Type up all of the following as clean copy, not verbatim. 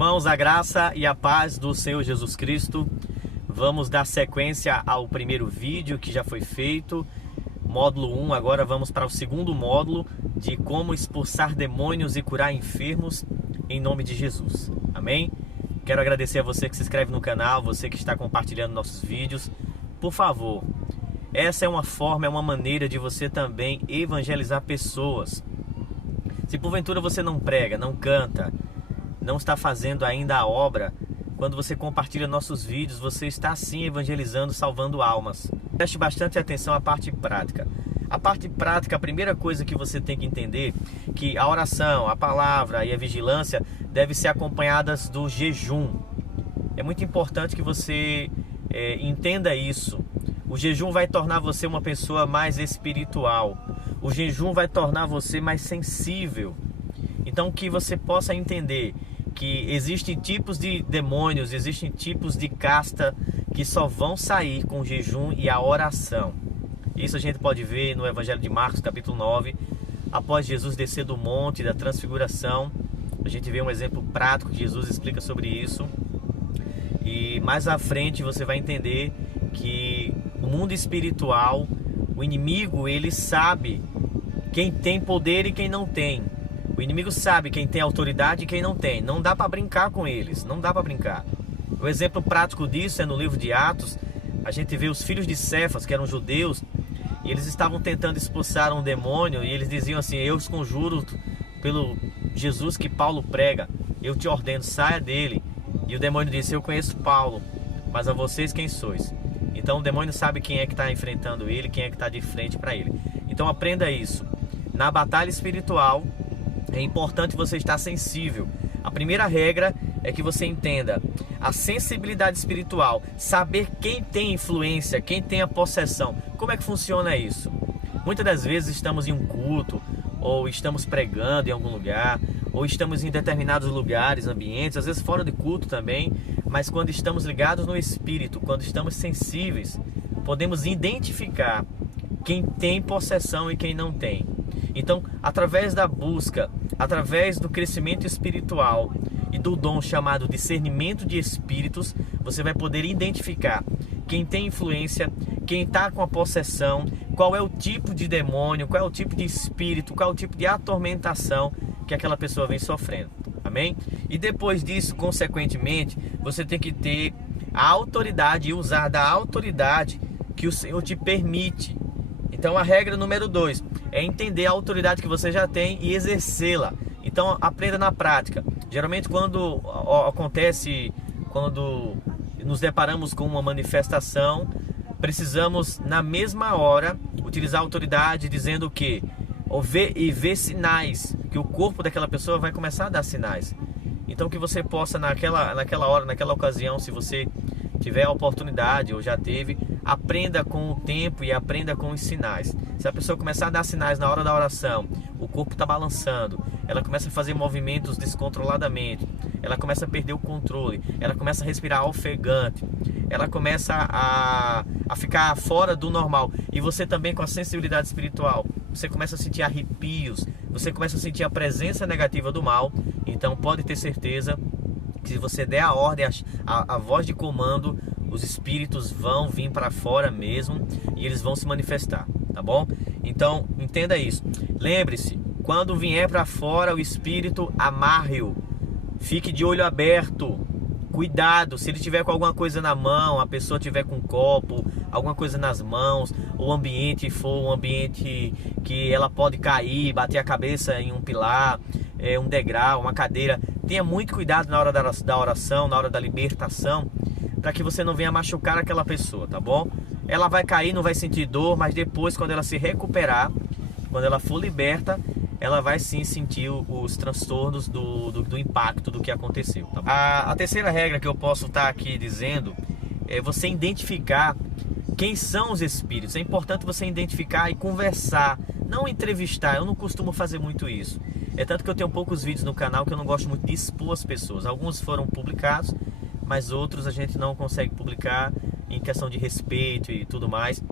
Irmãos, a graça e a paz do Senhor Jesus Cristo. Vamos dar sequência ao primeiro vídeo que já foi feito, módulo 1. Agora vamos para o segundo módulo de como expulsar demônios e curar enfermos em nome de Jesus. Amém? Quero agradecer a você que se inscreve no canal, você que está compartilhando nossos vídeos. Por favor, essa é uma forma, é uma maneira de você também evangelizar pessoas. Se porventura você não prega, não canta, não está fazendo ainda a obra, quando você compartilha nossos vídeos, você está sim evangelizando, salvando almas. Preste bastante atenção à parte prática. A parte prática, a primeira coisa que você tem que entender, que a oração, a palavra e a vigilância devem ser acompanhadas do jejum. É muito importante que você entenda isso. O jejum vai tornar você uma pessoa mais espiritual. O jejum vai tornar você mais sensível. Então que você possa entender que existem tipos de demônios, existem tipos de casta que só vão sair com o jejum e a oração. Isso a gente pode ver no Evangelho de Marcos, capítulo 9. Após Jesus descer do monte da transfiguração, a gente vê um exemplo prático que Jesus explica sobre isso. E mais à frente você vai entender que o mundo espiritual, o inimigo, ele sabe quem tem poder e quem não tem. O inimigo sabe quem tem autoridade e quem não tem. Não dá para brincar com eles, não dá para brincar. O exemplo prático disso é no livro de Atos. A gente vê os filhos de Cefas, que eram judeus, e eles estavam tentando expulsar um demônio, e eles diziam assim: eu os conjuro pelo Jesus que Paulo prega, eu te ordeno, saia dele. E o demônio disse: eu conheço Paulo, mas a vocês quem sois? Então o demônio sabe quem é que está enfrentando ele, quem é que está de frente para ele. Então aprenda isso. Na batalha espiritual, é importante você estar sensível. A primeira regra é que você entenda a sensibilidade espiritual, saber quem tem influência, quem tem a possessão. Como é que funciona isso? Muitas das vezes estamos em um culto, ou estamos pregando em algum lugar, ou estamos em determinados lugares, ambientes, às vezes fora de culto também, mas quando estamos ligados no Espírito, quando estamos sensíveis, podemos identificar quem tem possessão e quem não tem. Então, através da busca, através do crescimento espiritual e do dom chamado discernimento de espíritos, você vai poder identificar quem tem influência, quem está com a possessão, qual é o tipo de demônio, qual é o tipo de espírito, qual é o tipo de atormentação que aquela pessoa vem sofrendo. Amém? E depois disso, consequentemente, você tem que ter a autoridade e usar da autoridade que o Senhor te permite. Então a regra número 2 é entender a autoridade que você já tem e exercê-la. Então aprenda na prática. Geralmente quando nos deparamos com uma manifestação, precisamos na mesma hora utilizar a autoridade dizendo o quê? Ver sinais, que o corpo daquela pessoa vai começar a dar sinais. Então que você possa naquela hora, naquela ocasião, se você tiver a oportunidade ou já teve, aprenda com o tempo e aprenda com os sinais. Se a pessoa começar a dar sinais na hora da oração, o corpo está balançando, ela começa a fazer movimentos descontroladamente, ela começa a perder o controle, ela começa a respirar ofegante, ela começa a ficar fora do normal. E você também, com a sensibilidade espiritual, você começa a sentir arrepios, você começa a sentir a presença negativa do mal. Então pode ter certeza que se você der a ordem, a voz de comando, os espíritos vão vir para fora mesmo e eles vão se manifestar, tá bom? Então entenda isso. Lembre-se, quando vier para fora o espírito, amarre-o. Fique de olho aberto. Cuidado, se ele tiver com alguma coisa na mão, a pessoa tiver com um copo, alguma coisa nas mãos, o ambiente for um ambiente que ela pode cair, bater a cabeça em um pilar, um degrau, uma cadeira, tenha muito cuidado na hora da oração, na hora da libertação, para que você não venha machucar aquela pessoa, tá bom? Ela vai cair, não vai sentir dor, mas depois, quando ela se recuperar, quando ela for liberta, ela vai sim sentir os transtornos do impacto do que aconteceu, tá bom? A terceira regra que eu posso estar aqui dizendo é você identificar quem são os espíritos. É importante você identificar e conversar, não entrevistar. Eu não costumo fazer muito isso. É tanto que eu tenho poucos vídeos no canal que eu não gosto muito de expor as pessoas. Alguns foram publicados, mas outros a gente não consegue publicar em questão de respeito e tudo mais.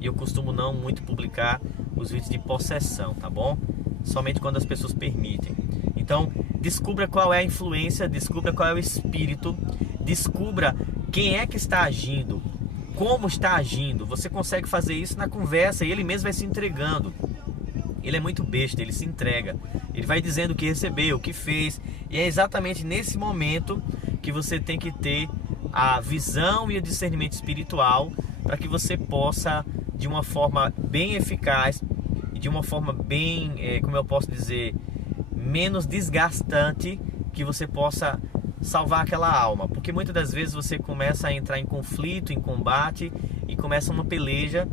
E eu costumo não muito publicar os vídeos de possessão, tá bom? Somente quando as pessoas permitem. Então, descubra qual é a influência, descubra qual é o espírito, descubra quem é que está agindo, como está agindo. Você consegue fazer isso na conversa e ele mesmo vai se entregando. Ele é muito besta, ele se entrega. Ele vai dizendo o que recebeu, o que fez. E é exatamente nesse momento que você tem que ter a visão e o discernimento espiritual para que você possa, de uma forma bem eficaz e de uma forma bem, como eu posso dizer, menos desgastante, que você possa salvar aquela alma. Porque muitas das vezes você começa a entrar em conflito, em combate, e começa uma peleja.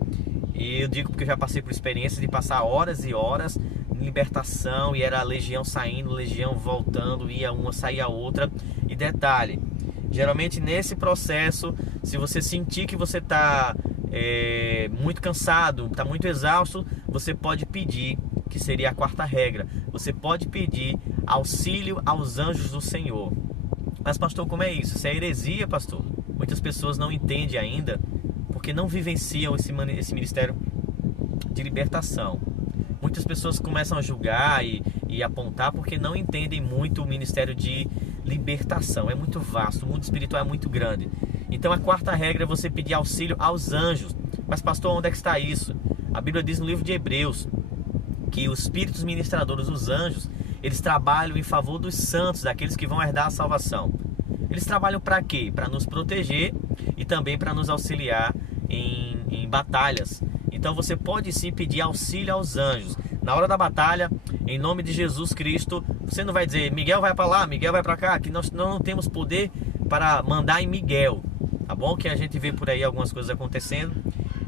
E eu digo porque eu já passei por experiência de passar horas e horas em libertação, e era a legião saindo, legião voltando, ia uma, saía outra. E detalhe, geralmente nesse processo, se você sentir que você está muito cansado, está muito exausto, você pode pedir, que seria a quarta regra, você pode pedir auxílio aos anjos do Senhor. Mas pastor, como é isso? Isso é heresia, pastor. Muitas pessoas não entendem ainda, porque não vivenciam esse ministério de libertação. Muitas pessoas começam a julgar e apontar porque não entendem muito o ministério de libertação. É muito vasto, o mundo espiritual é muito grande. Então a quarta regra é você pedir auxílio aos anjos. Mas pastor, onde é que está isso? A Bíblia diz no livro de Hebreus que os espíritos ministradores, os anjos, eles trabalham em favor dos santos, daqueles que vão herdar a salvação. Eles trabalham para quê? Para nos proteger e também para nos auxiliar em batalhas. Então você pode sim pedir auxílio aos anjos. Na hora da batalha, em nome de Jesus Cristo, você não vai dizer, Miguel vai para lá, Miguel vai para cá, que nós não temos poder para mandar em Miguel. Tá bom? Que a gente vê por aí algumas coisas acontecendo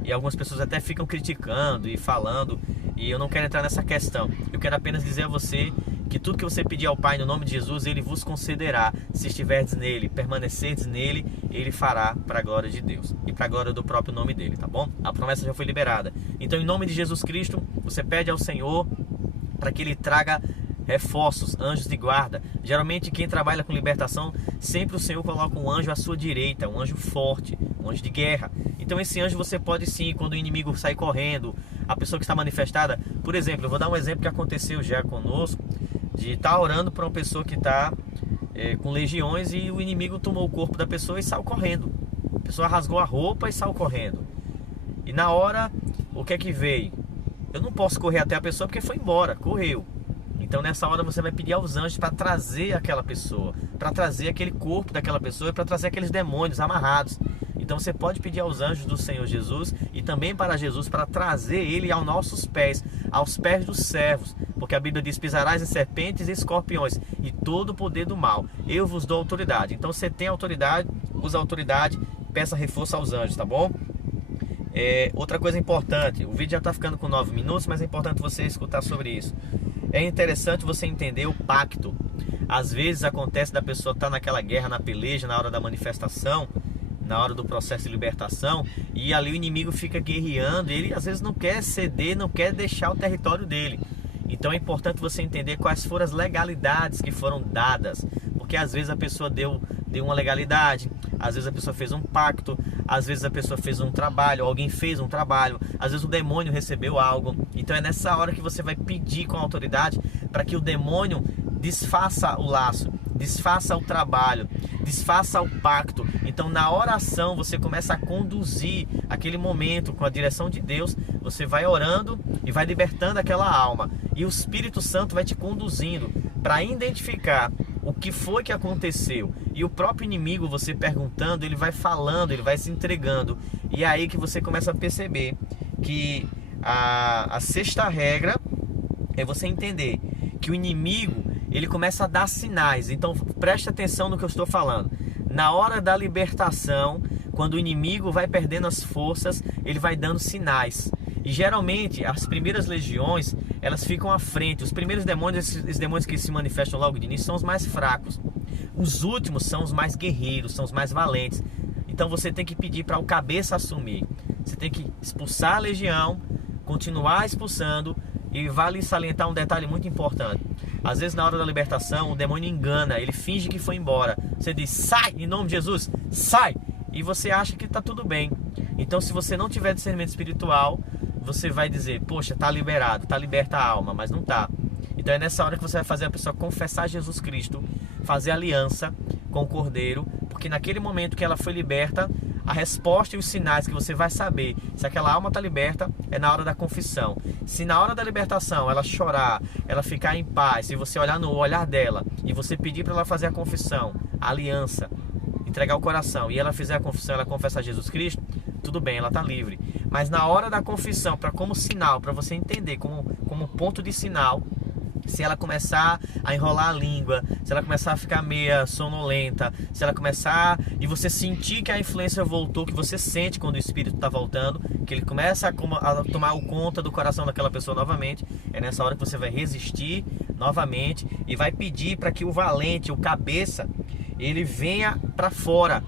e algumas pessoas até ficam criticando e falando, e eu não quero entrar nessa questão. Eu quero apenas dizer a você que tudo que você pedir ao Pai no nome de Jesus, Ele vos concederá. Se estiverdes nele, permanecerdes nele, Ele fará para a glória de Deus e para a glória do próprio nome dele, tá bom? A promessa já foi liberada. Então, em nome de Jesus Cristo, você pede ao Senhor para que Ele traga reforços, anjos de guarda. Geralmente quem trabalha com libertação, sempre o Senhor coloca um anjo à sua direita, um anjo forte, um anjo de guerra. Então esse anjo você pode sim, quando o inimigo sai correndo, a pessoa que está manifestada, por exemplo, eu vou dar um exemplo que aconteceu já conosco, de estar orando para uma pessoa que está com legiões e o inimigo tomou o corpo da pessoa e saiu correndo. A pessoa rasgou a roupa e saiu correndo. E na hora, o que é que veio? Eu não posso correr até a pessoa porque foi embora, correu. Então nessa hora você vai pedir aos anjos para trazer aquela pessoa, para trazer aquele corpo daquela pessoa e para trazer aqueles demônios amarrados. Então você pode pedir aos anjos do Senhor Jesus e também para Jesus, para trazer ele aos nossos pés, aos pés dos servos. Porque a Bíblia diz, pisarás em serpentes e escorpiões e todo o poder do mal. Eu vos dou autoridade. Então você tem autoridade, usa autoridade, peça reforço aos anjos, tá bom? Outra coisa importante, o vídeo já está ficando com 9 minutos, mas é importante você escutar sobre isso. É interessante você entender o pacto. Às vezes acontece da pessoa estar naquela guerra, na peleja, na hora da manifestação, na hora do processo de libertação, e ali o inimigo fica guerreando, ele às vezes não quer ceder, não quer deixar o território dele. Então é importante você entender quais foram as legalidades que foram dadas, porque às vezes a pessoa deu uma legalidade, às vezes a pessoa fez um pacto, às vezes a pessoa fez um trabalho, alguém fez um trabalho, às vezes o demônio recebeu algo. Então é nessa hora que você vai pedir com autoridade para que o demônio desfaça o laço, desfaça o trabalho, desfaça o pacto. Então na oração você começa a conduzir aquele momento com a direção de Deus, você vai orando e vai libertando aquela alma, e o Espírito Santo vai te conduzindo para identificar o que foi que aconteceu. E o próprio inimigo, você perguntando, ele vai falando, ele vai se entregando. E é aí que você começa a perceber que a sexta regra é você entender que o inimigo, ele começa a dar sinais. Então preste atenção no que eu estou falando. Na hora da libertação, quando o inimigo vai perdendo as forças, ele vai dando sinais. E geralmente as primeiras legiões, elas ficam à frente. Os primeiros demônios, esses demônios que se manifestam logo de início, são os mais fracos. Os últimos são os mais guerreiros, são os mais valentes. Então você tem que pedir para o cabeça assumir. Você tem que expulsar a legião, continuar expulsando. E vale salientar um detalhe muito importante. Às vezes na hora da libertação o demônio engana, ele finge que foi embora. Você diz, sai, em nome de Jesus, sai! E você acha que está tudo bem. Então se você não tiver discernimento espiritual, você vai dizer, poxa, está liberado, está liberta a alma, mas não está. Então é nessa hora que você vai fazer a pessoa confessar Jesus Cristo, fazer aliança com o Cordeiro, porque naquele momento que ela foi liberta, a resposta e os sinais que você vai saber se aquela alma está liberta é na hora da confissão. Se na hora da libertação ela chorar, ela ficar em paz, se você olhar no olhar dela e você pedir para ela fazer a confissão, a aliança, entregar o coração, e ela fizer a confissão, ela confessar Jesus Cristo, tudo bem, ela está livre. Mas na hora da confissão, como sinal, para você entender como ponto de sinal, se ela começar a enrolar a língua, se ela começar a ficar meia sonolenta, se ela começar e você sentir que a influência voltou, que você sente quando o Espírito está voltando, que ele começa a tomar conta do coração daquela pessoa novamente, é nessa hora que você vai resistir novamente e vai pedir para que o valente, o cabeça, ele venha para fora,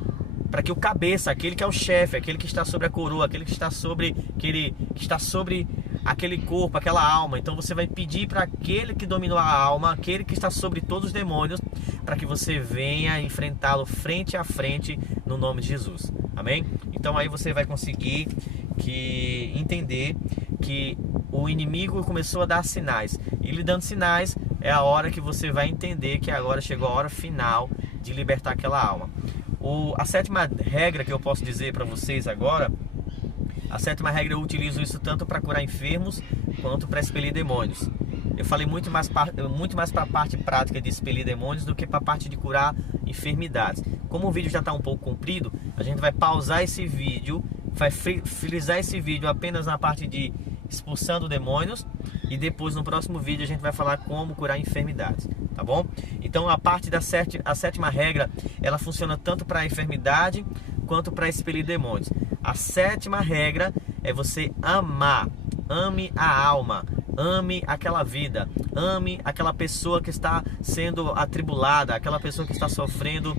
para que o cabeça, aquele que é o chefe, aquele que está sobre a coroa, aquele que está sobre aquele corpo, aquela alma. Então você vai pedir para aquele que dominou a alma, aquele que está sobre todos os demônios, para que você venha enfrentá-lo frente a frente no nome de Jesus. Amém? Então aí você vai conseguir entender que o inimigo começou a dar sinais. E lhe dando sinais é a hora que você vai entender que agora chegou a hora final de libertar aquela alma. A sétima regra que eu posso dizer para vocês agora, a sétima regra eu utilizo isso tanto para curar enfermos quanto para expelir demônios. Eu falei muito mais para a parte prática de expelir demônios do que para a parte de curar enfermidades. Como o vídeo já está um pouco comprido, a gente vai pausar esse vídeo, vai frisar esse vídeo apenas na parte de expulsando demônios, e depois no próximo vídeo a gente vai falar como curar enfermidades, tá bom? Então a parte da sétima regra, ela funciona tanto para a enfermidade quanto para expelir demônios. A sétima regra é você amar. Ame a alma, ame aquela vida, ame aquela pessoa que está sendo atribulada, aquela pessoa que está sofrendo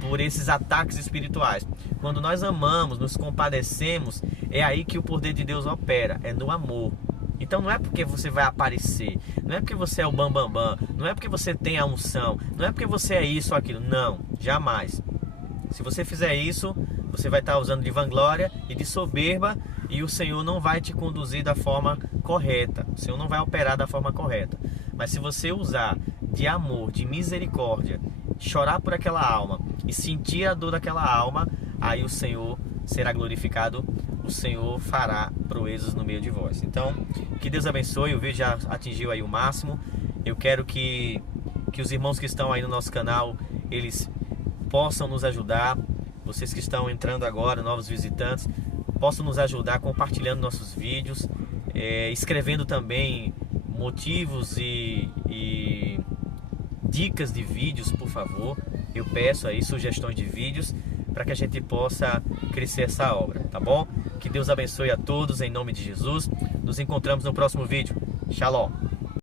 por esses ataques espirituais. Quando nós amamos, nos compadecemos, é aí que o poder de Deus opera, é no amor. Então não é porque você vai aparecer, não é porque você é o bambambam, não é porque você tem a unção, não é porque você é isso ou aquilo, não, jamais. Se você fizer isso, você vai estar usando de vanglória e de soberba, e o Senhor não vai te conduzir da forma correta, o Senhor não vai operar da forma correta. Mas se você usar de amor, de misericórdia, chorar por aquela alma e sentir a dor daquela alma, aí o Senhor será glorificado, o Senhor fará proezas no meio de vós. Então, que Deus abençoe, o vídeo já atingiu aí o máximo. Eu quero que os irmãos que estão aí no nosso canal, eles possam nos ajudar, vocês que estão entrando agora, novos visitantes, possam nos ajudar compartilhando nossos vídeos, escrevendo também motivos e dicas de vídeos, por favor. Eu peço aí sugestões de vídeos para que a gente possa crescer essa obra, tá bom? Que Deus abençoe a todos em nome de Jesus. Nos encontramos no próximo vídeo. Shalom!